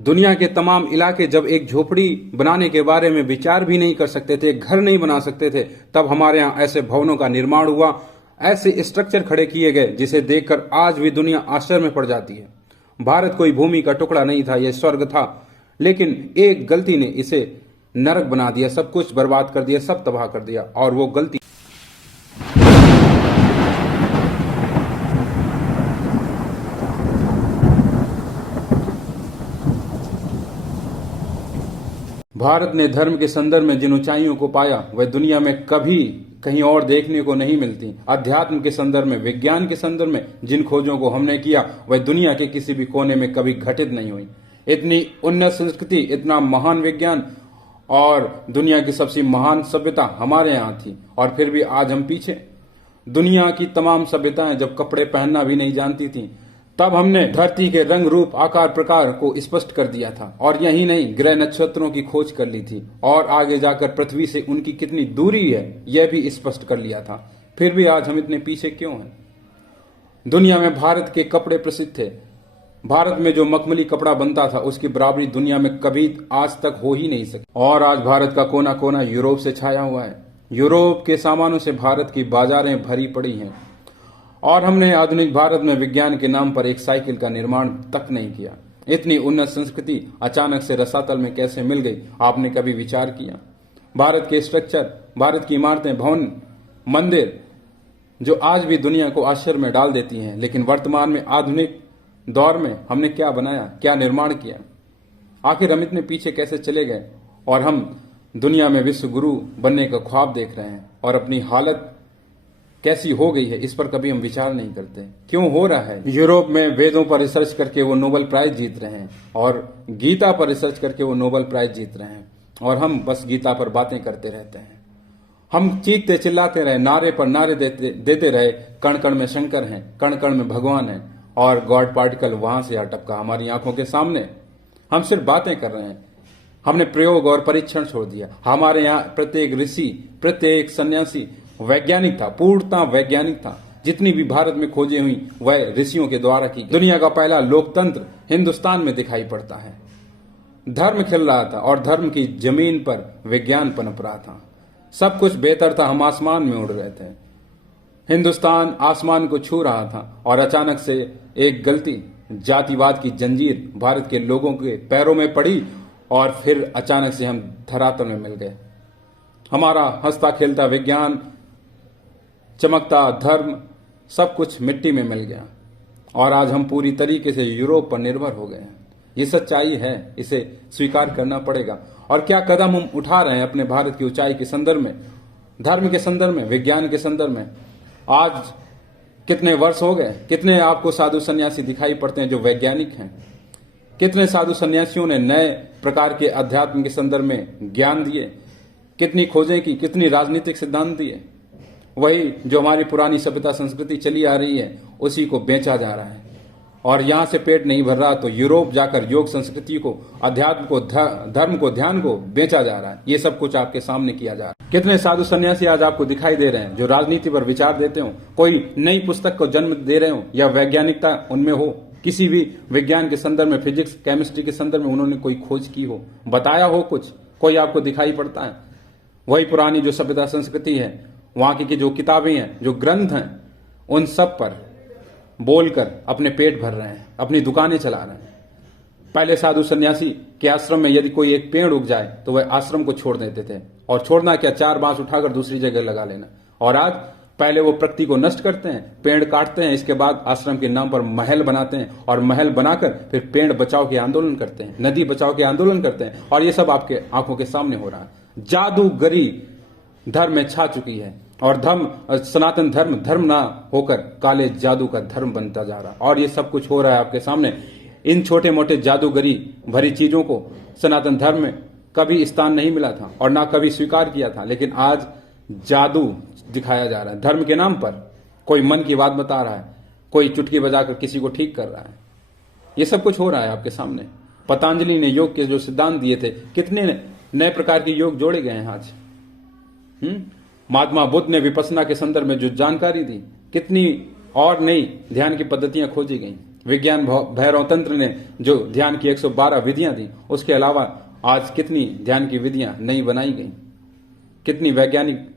दुनिया के तमाम इलाके जब एक झोपड़ी बनाने के बारे में विचार भी नहीं कर सकते थे, घर नहीं बना सकते थे, तब हमारे यहाँ ऐसे भवनों का निर्माण हुआ, ऐसे स्ट्रक्चर खड़े किए गए जिसे देखकर आज भी दुनिया आश्चर्य में पड़ जाती है। भारत कोई भूमि का टुकड़ा नहीं था, यह स्वर्ग था, लेकिन एक गलती ने इसे नरक बना दिया, सब कुछ बर्बाद कर दिया, सब तबाह कर दिया। और वो गलती भारत ने धर्म के संदर्भ में जिन ऊंचाइयों को पाया वह दुनिया में कभी कहीं और देखने को नहीं मिलती। अध्यात्म के संदर्भ में, विज्ञान के संदर्भ में जिन खोजों को हमने किया वह दुनिया के किसी भी कोने में कभी घटित नहीं हुई। इतनी उन्नत संस्कृति, इतना महान विज्ञान और दुनिया की सबसे महान सभ्यता हमारे यहाँ थी, और फिर भी आज हम पीछे। दुनिया की तमाम सभ्यताएं जब कपड़े पहनना भी नहीं जानती थी, तब हमने धरती के रंग, रूप, आकार, प्रकार को स्पष्ट कर दिया था, और यही नहीं, ग्रह नक्षत्रों की खोज कर ली थी, और आगे जाकर पृथ्वी से उनकी कितनी दूरी है यह भी स्पष्ट कर लिया था। फिर भी आज हम इतने पीछे क्यों हैं? दुनिया में भारत के कपड़े प्रसिद्ध थे। भारत में जो मखमली कपड़ा बनता था उसकी बराबरी दुनिया में कभी आज तक हो ही नहीं सकी। और आज भारत का कोना कोना यूरोप से छाया हुआ है। यूरोप के सामानों से भारत की बाजारें भरी पड़ी हैं, और हमने आधुनिक भारत में विज्ञान के नाम पर एक साइकिल का निर्माण तक नहीं किया। इतनी उन्नत संस्कृति अचानक से रसातल में कैसे मिल गई, आपने कभी विचार किया? भारत के स्ट्रक्चर, भारत की इमारतें, भवन, मंदिर जो आज भी दुनिया को आश्चर्य में डाल देती हैं, लेकिन वर्तमान में आधुनिक दौर में हमने क्या बनाया, क्या निर्माण किया? आखिर हम इतने पीछे कैसे चले गए, और हम दुनिया में विश्व गुरु बनने का ख्वाब देख रहे हैं, और अपनी हालत कैसी हो गई है इस पर कभी हम विचार नहीं करते। क्यों हो रहा है? यूरोप में वेदों पर रिसर्च करके वो नोबेल प्राइज जीत रहे हैं, और गीता पर रिसर्च करके वो नोबेल प्राइज जीत रहे हैं, और हम बस गीता पर बातें करते रहते हैं। हम चीखते चिल्लाते रहे, नारे पर नारे देते रहे, कण कण में शंकर हैं, कण कण में भगवान हैं, और गॉड पार्टिकल वहां से अटपका हमारी आंखों के सामने। हम सिर्फ बातें कर रहे हैं, हमने प्रयोग और परीक्षण छोड़ दिया। हमारे यहाँ प्रत्येक ऋषि, प्रत्येक सन्यासी वैज्ञानिक था, पूर्णतः वैज्ञानिक था। जितनी भी भारत में खोजें हुई वह ऋषियों के द्वारा की। दुनिया का पहला लोकतंत्र हिंदुस्तान में दिखाई पड़ता है। धर्म खिल रहा था, और धर्म की जमीन पर विज्ञान पनप रहा था। सब कुछ बेहतर था, हम आसमान में उड़ रहे थे। हिंदुस्तान आसमान को छू रहा था, और अचानक से एक गलती, जातिवाद की जंजीर भारत के लोगों के पैरों में पड़ी, और फिर अचानक से हम धरातल में मिल गए। हमारा हंसता खेलता विज्ञान, चमकता धर्म, सब कुछ मिट्टी में मिल गया, और आज हम पूरी तरीके से यूरोप पर निर्भर हो गए हैं। ये सच्चाई है, इसे स्वीकार करना पड़ेगा। और क्या कदम हम उठा रहे हैं अपने भारत की ऊंचाई के संदर्भ में, धर्म के संदर्भ में, विज्ञान के संदर्भ में? आज कितने वर्ष हो गए, कितने आपको साधु सन्यासी दिखाई पड़ते हैं जो वैज्ञानिक हैं? कितने साधु सन्यासियों ने नए प्रकार के अध्यात्म के संदर्भ में ज्ञान दिए, कितनी खोजें की, कितनी राजनीतिक सिद्धांत दिए? वही जो हमारी पुरानी सभ्यता संस्कृति चली आ रही है उसी को बेचा जा रहा है, और यहां से पेट नहीं भर रहा तो यूरोप जाकर योग संस्कृति को, अध्यात्म को, धर्म को, ध्यान को बेचा जा रहा है। ये सब कुछ आपके सामने किया जा रहा है। कितने साधु सन्यासी आज आपको दिखाई दे रहे हैं जो राजनीति पर विचार देते हो, कोई नई पुस्तक को जन्म दे रहे हो, या वैज्ञानिकता उनमें हो, किसी भी विज्ञान के संदर्भ में, फिजिक्स, केमिस्ट्री के संदर्भ में उन्होंने कोई खोज की हो, बताया हो कुछ, कोई आपको दिखाई पड़ता है? वही पुरानी जो सभ्यता संस्कृति है, वहां की जो किताबें हैं, जो ग्रंथ हैं, उन सब पर बोलकर अपने पेट भर रहे हैं, अपनी दुकानें चला रहे हैं। पहले साधु सन्यासी के आश्रम में यदि कोई एक पेड़ उग जाए तो वह आश्रम को छोड़ देते थे, और छोड़ना क्या, 4 बांस उठाकर दूसरी जगह लगा लेना। और आज पहले वो प्रकृति को नष्ट करते हैं, पेड़ काटते हैं, इसके बाद आश्रम के नाम पर महल बनाते हैं, और महल बनाकर फिर पेड़ बचाओ के आंदोलन करते हैं, नदी बचाओ के आंदोलन करते हैं, और ये सब आपके आंखों के सामने हो रहा है। जादूगरी धर्म में छा चुकी है, और धर्म, सनातन धर्म, धर्म ना होकर काले जादू का धर्म बनता जा रहा है, और ये सब कुछ हो रहा है आपके सामने। इन छोटे मोटे जादूगरी भरी चीजों को सनातन धर्म में कभी स्थान नहीं मिला था, और ना कभी स्वीकार किया था, लेकिन आज जादू दिखाया जा रहा है धर्म के नाम पर। कोई मन की बात बता रहा है, कोई चुटकी बजाकर किसी को ठीक कर रहा है। ये सब कुछ हो रहा है आपके सामने। पतंजलि ने योग के जो सिद्धांत दिए थे, कितने नए प्रकार के योग जोड़े गए हैं आज। महात्मा बुद्ध ने विपස්සना के संदर्भ में जो जानकारी दी, कितनी और नई ध्यान की पद्धतियां खोजी गई। विज्ञान भैरव तंत्र ने जो ध्यान की 112 विधियां दी, उसके अलावा आज कितनी ध्यान की विधियां नई बनाई गई, कितनी वैज्ञानिक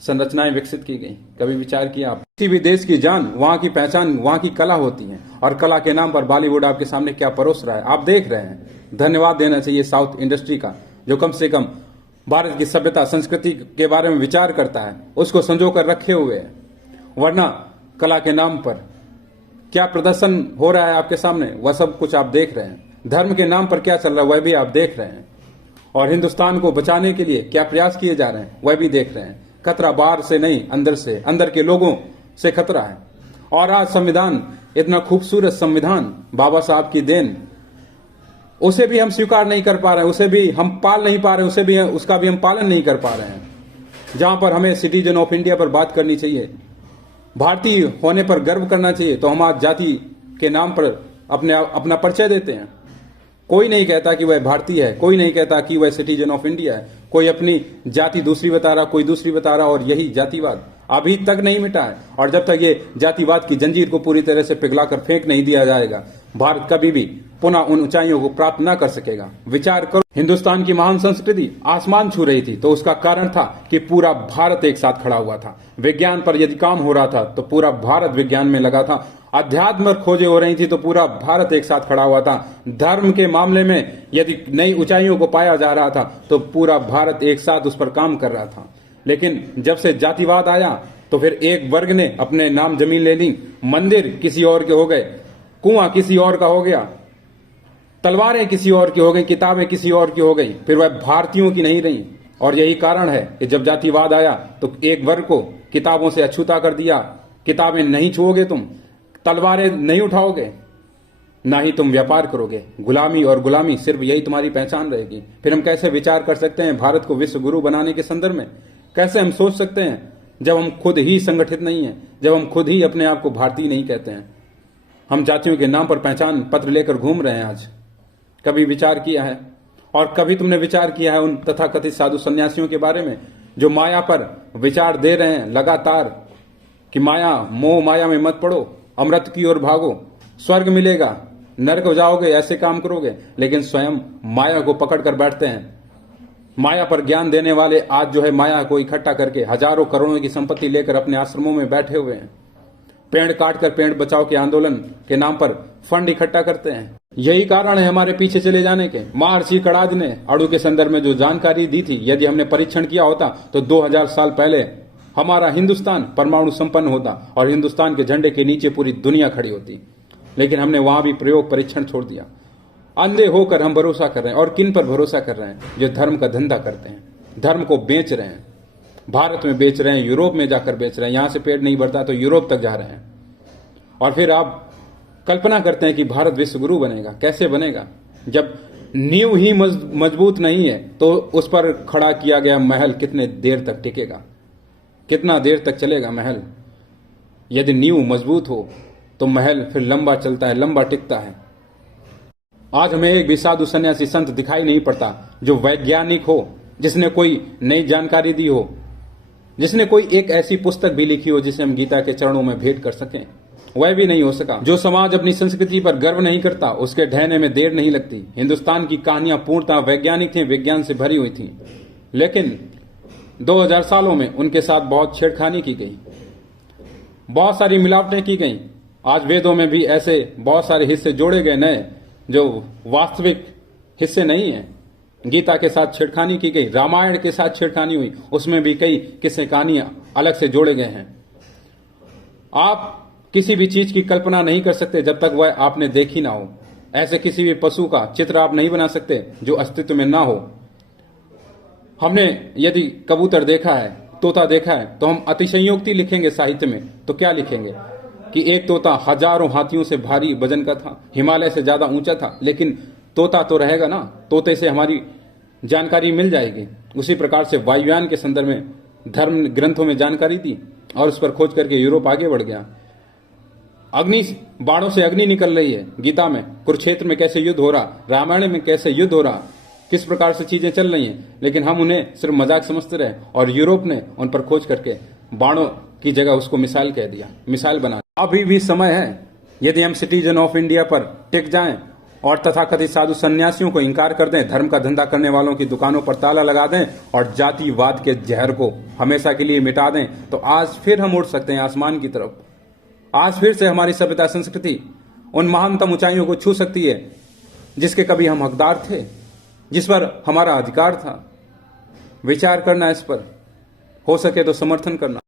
संरचनाएं विकसित की गई। कभी विचार किया आप? किसी भी देश की जान, वहां की पहचान, वहां की कला होती है, और कला के नाम पर बॉलीवुड आपके सामने क्या परोस रहा है आप देख रहे हैं। धन्यवाद देना चाहिए साउथ इंडस्ट्री का, जो कम से कम भारत की सभ्यता संस्कृति के बारे में विचार करता है, उसको संजो कर रखे हुए है। वरना कला के नाम पर क्या प्रदर्शन हो रहा है आपके सामने, वह सब कुछ आप देख रहे हैं। धर्म के नाम पर क्या चल रहा है वह भी आप देख रहे हैं, और हिंदुस्तान को बचाने के लिए क्या प्रयास किए जा रहे हैं वह भी देख रहे हैं। खतरा बाहर से नहीं, अंदर से, अंदर के लोगों से खतरा है। और आज संविधान, इतना खूबसूरत संविधान, बाबा साहब की देन, उसे भी हम स्वीकार नहीं कर पा रहे हैं, उसे भी हम पाल नहीं पा रहे हैं, उसका भी हम पालन नहीं कर पा रहे हैं। जहां पर हमें सिटीजन ऑफ इंडिया पर बात करनी चाहिए, भारतीय होने पर गर्व करना चाहिए, तो हम आज जाति के नाम पर अपना परिचय देते हैं। कोई नहीं कहता कि वह भारतीय है, कोई नहीं कहता कि वह सिटीजन ऑफ इंडिया है, कोई अपनी जाति दूसरी बता रहा, कोई दूसरी बता रहा, और यही जातिवाद अभी तक नहीं मिटा है। और जब तक ये जातिवाद की जंजीर को पूरी तरह से पिघलाकर फेंक नहीं दिया जाएगा, भारत कभी भी पुनः उन ऊंचाइयों को प्राप्त न कर सकेगा। विचार करो, हिंदुस्तान की महान संस्कृति आसमान छू रही थी, तो उसका कारण था कि पूरा भारत एक साथ खड़ा हुआ था। विज्ञान पर यदि काम हो रहा था तो पूरा भारत विज्ञान में लगा था। अध्यात्म खोजें हो रही थी तो पूरा भारत एक साथ खड़ा हुआ था। धर्म के मामले में यदि नई ऊंचाइयों को पाया जा रहा था तो पूरा भारत एक साथ उस पर काम कर रहा था। लेकिन जब से जातिवाद आया तो फिर एक वर्ग ने अपने नाम जमीन ले ली, मंदिर किसी और के हो गए, कुआं किसी और का हो गया, तलवारें किसी और की हो गई, किताबें किसी और की हो गई, फिर वह भारतीयों की नहीं रही। और यही कारण है कि जब जातिवाद आया तो एक वर्ग को किताबों से अछूता कर दिया। किताबें नहीं छुओगे तुम, तलवारें नहीं उठाओगे, ना ही तुम व्यापार करोगे। गुलामी और गुलामी सिर्फ यही तुम्हारी पहचान रहेगी। फिर हम कैसे विचार कर सकते हैं भारत को विश्व गुरु बनाने के संदर्भ में? कैसे हम सोच सकते हैं जब हम खुद ही संगठित नहीं है, जब हम खुद ही अपने आप को भारतीय नहीं कहते हैं? हम जातियों के नाम पर पहचान पत्र लेकर घूम रहे हैं आज। कभी विचार किया है? और कभी तुमने विचार किया है उन तथाकथित साधु सन्यासियों के बारे में जो माया पर विचार दे रहे हैं लगातार कि माया, मोह माया में मत पड़ो, अमृत की ओर भागो, स्वर्ग मिलेगा, नरक हो जाओगे, ऐसे काम करोगे, लेकिन स्वयं माया को पकड़ कर बैठते हैं। माया पर ज्ञान देने वाले आज जो है माया को इकट्ठा करके हजारों करोड़ों की संपत्ति लेकर अपने आश्रमों में बैठे हुए हैं। पेड़ काटकर पेड़ बचाओ के आंदोलन के नाम पर फंड इकट्ठा करते हैं। यही कारण है हमारे पीछे चले जाने के। महर्षि कणाद ने अणु के संदर्भ में जो जानकारी दी थी, यदि हमने परीक्षण किया होता तो 2000 साल पहले हमारा हिंदुस्तान परमाणु संपन्न होता और हिंदुस्तान के झंडे के नीचे पूरी दुनिया खड़ी होती। लेकिन हमने वहां भी प्रयोग परीक्षण छोड़ दिया। अंधे होकर हम भरोसा कर रहे हैं। और किन पर भरोसा कर रहे हैं? जो धर्म का धंधा करते हैं, धर्म को बेच रहे हैं, भारत में बेच रहे हैं, यूरोप में जाकर बेच रहे हैं। यहां से पेट नहीं भरता तो यूरोप तक जा रहे हैं। और फिर आप कल्पना करते हैं कि भारत विश्व गुरु बनेगा। कैसे बनेगा जब नींव ही मजबूत नहीं है? तो उस पर खड़ा किया गया महल कितने देर तक टिकेगा, कितना देर तक चलेगा महल? यदि नींव मजबूत हो तो महल फिर लंबा चलता है, लंबा टिकता है। आज हमें एक भी साधु सन्यासी संत दिखाई नहीं पड़ता जो वैज्ञानिक हो, जिसने कोई नई जानकारी दी हो, जिसने कोई एक ऐसी पुस्तक भी लिखी हो जिसे हम गीता के चरणों में भेंट कर सकें। वह भी नहीं हो सका। जो समाज अपनी संस्कृति पर गर्व नहीं करता उसके ढहने में देर नहीं लगती। हिंदुस्तान की कहानियां पूर्णतः वैज्ञानिक थी, विज्ञान से भरी हुई थी, लेकिन 2000 सालों में उनके साथ बहुत छेड़खानी की गई, बहुत सारी मिलावटें की गई। आज वेदों में भी ऐसे बहुत सारे हिस्से जोड़े गए नए जो वास्तविक हिस्से नहीं है। गीता के साथ छेड़खानी की गई, रामायण के साथ छेड़खानी हुई, उसमें भी कई किस्से कहानियां अलग से जोड़े गए हैं। आप किसी भी चीज की कल्पना नहीं कर सकते जब तक वह आपने देखी ना हो। ऐसे किसी भी पशु का चित्र आप नहीं बना सकते जो अस्तित्व में ना हो। हमने यदि कबूतर देखा है, तोता देखा है, तो हम अतिशयोक्ति लिखेंगे साहित्य में तो क्या लिखेंगे कि एक तोता हजारों हाथियों से भारी वजन का था, हिमालय से ज्यादा ऊंचा था, लेकिन तोता तो रहेगा ना, तोते से हमारी जानकारी मिल जाएगी। उसी प्रकार से वायुयान के संदर्भ में धर्म ग्रंथों में जानकारी दी और उस पर खोज करके यूरोप आगे बढ़ गया। अग्नि, बाणों से अग्नि निकल रही है गीता में, कुरुक्षेत्र में कैसे युद्ध हो रहा, रामायण में कैसे युद्ध हो रहा, किस प्रकार से चीजें चल रही हैं, लेकिन हम उन्हें सिर्फ मजाक समझते रहे और यूरोप ने उन पर खोज करके बाणों की जगह उसको मिसाइल कह दिया, मिसाइल बना। अभी भी समय है यदि हम सिटीजन ऑफ इंडिया पर टिक जाएं और तथाकथित साधु सन्यासियों को इंकार कर दें, धर्म का धंधा करने वालों की दुकानों पर ताला लगा दें और जातिवाद के जहर को हमेशा के लिए मिटा दें, तो आज फिर हम उड़ सकते हैं आसमान की तरफ। आज फिर से हमारी सभ्यता संस्कृति उन महानतम ऊंचाइयों को छू सकती है जिसके कभी हम हकदार थे, जिस पर हमारा अधिकार था। विचार करना इस पर, हो सके तो समर्थन करना।